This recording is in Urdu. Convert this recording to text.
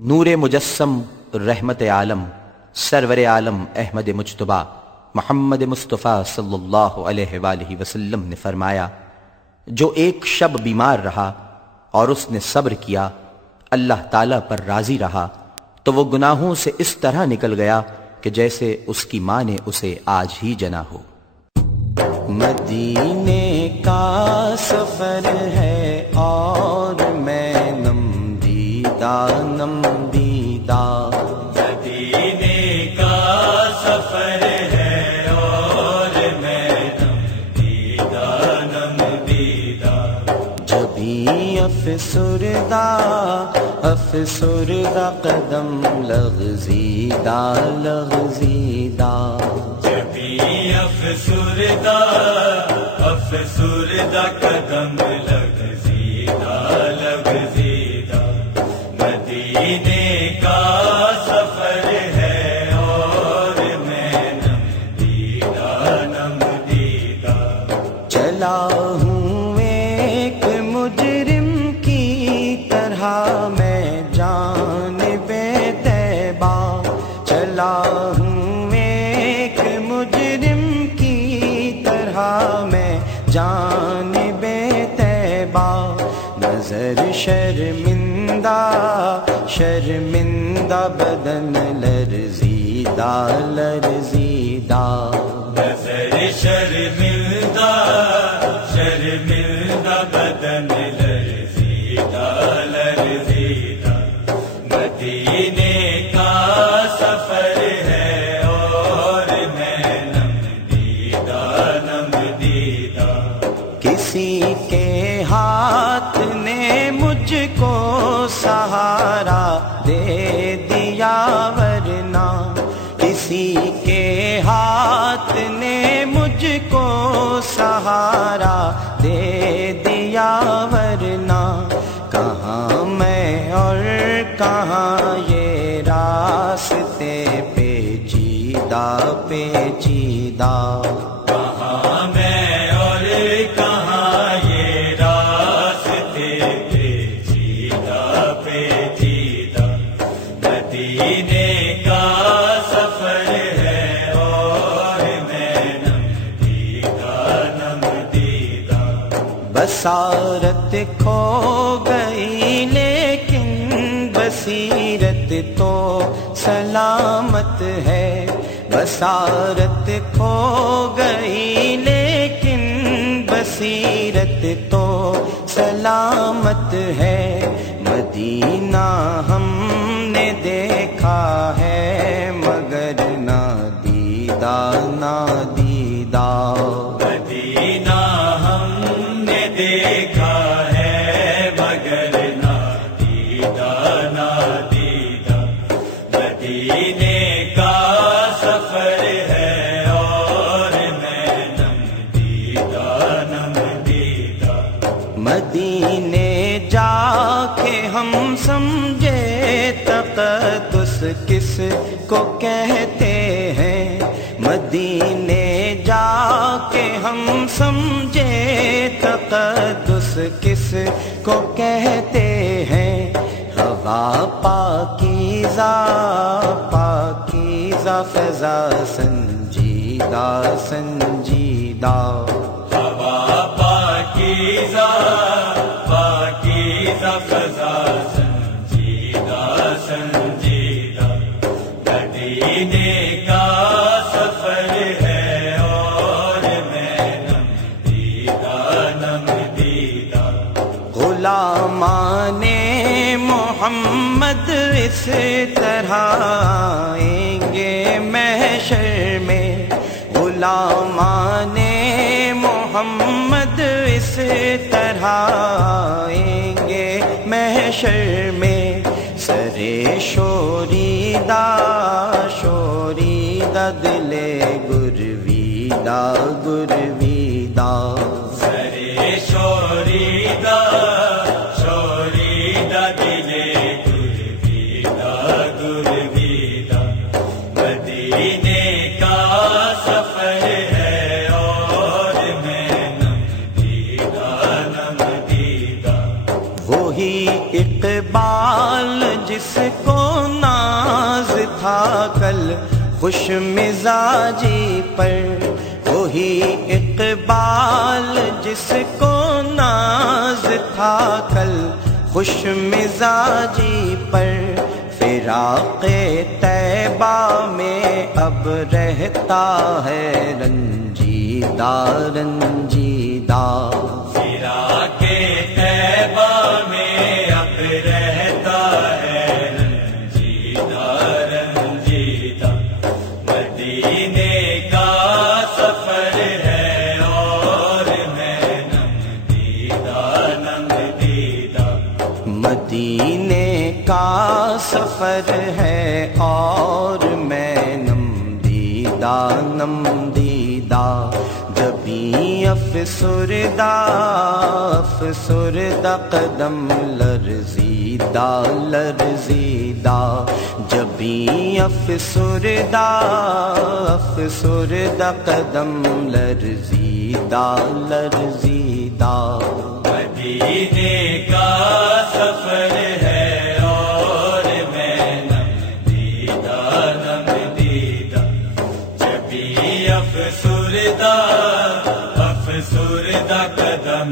نور مجسم رحمت عالم سرور عالم احمد مجتبی محمد مصطفیٰ صلی اللہ علیہ وآلہ وسلم نے فرمایا، جو ایک شب بیمار رہا اور اس نے صبر کیا، اللہ تعالیٰ پر راضی رہا، تو وہ گناہوں سے اس طرح نکل گیا کہ جیسے اس کی ماں نے اسے آج ہی جنا ہو۔ مدینے کا سفر ہے اور میں نم دیدہ مدینے کا سفر ہے اور میں نم دیدہ جبھی افسردہ قدم لغزیدہ جبھی افسردہ قدم لغزیدہ مدینے کا سفر ہے اور میں نم دیدہ چلا ہوں ایک مجرم کی طرح میں جانب طیبہ، چلا ہوں ایک مجرم کی طرح میں جانب طیبہ، نظر شرمندہ بدن لرزیدہ نظر شرمندہ بدن لرزیدہ مدینے کا سفر ہے اور میں نم دیدہ کسی کے ہاتھ نے مجھ کو سہارا دے دیا، ورنہ کسی کے ہاتھ نے مجھ کو سہارا دے دیا، ورنہ کہاں میں اور کہاں یہ راستے پیچیدہ کہاں میں اور کہاں یہ راستے پیچیدہ مدینے کا سفر ہے اور میں نم دیدہ بصارت کھو گئی لیکن بصیرت تو سلامت ہے، بصارت کھو گئی لیکن بصیرت تو سلامت ہے، مدینہ ہم نے دیکھا ہے مگر نادیدہ مدینہ ہم نے دیکھا ہے مگر نادیدہ مدینے کا سفر ہے اور میں نم دیدہ مدینے جا کے ہم سمجھے تقدس کس کو کہتے ہیں، مدینے جا کے ہم سمجھے تقدس کس کو کہتے ہیں، ہوا پاکیزہ فضا سنجیدہ ہوا پاکیزہ فضا سنجیدہ مدینے کا سفر ہے اور میں نم دیدہ غلامان محمد اس طرح آئیں گے محشر میں، غلامان محمد اس طرح آئیں گے محشر میں، سرے شوریدہ دل گرویدہ سرے شوریدہ دل گرویدہ مدینے کا سفر ہے اور میں نم دیدہ وہی اقبال جس کو ناز تھا کل خوش مزاجی پر، وہی اقبال جس کو ناز تھا کل خوش مزاجی پر، فراق طیبہ میں اب رہتا ہے رنجیدہ رنجیدہ، فراق طیبہ میں اب رہتا ہے رنجیدہ رنجیدہ، مدینے کا سفر ہے اور میں نم دیدہ، مدینے کا سفر ہے اور میں نم دیدہ، جبیں افسردہ افسردہ قدم لرزیدہ لرزیدہ، جبیں افسردہ افسردہ قدم لرزیدہ لرزیدہ، مدینے کا سفر ہے اور میں نم دیدہ، جبیں افسردہ افسردہ قدم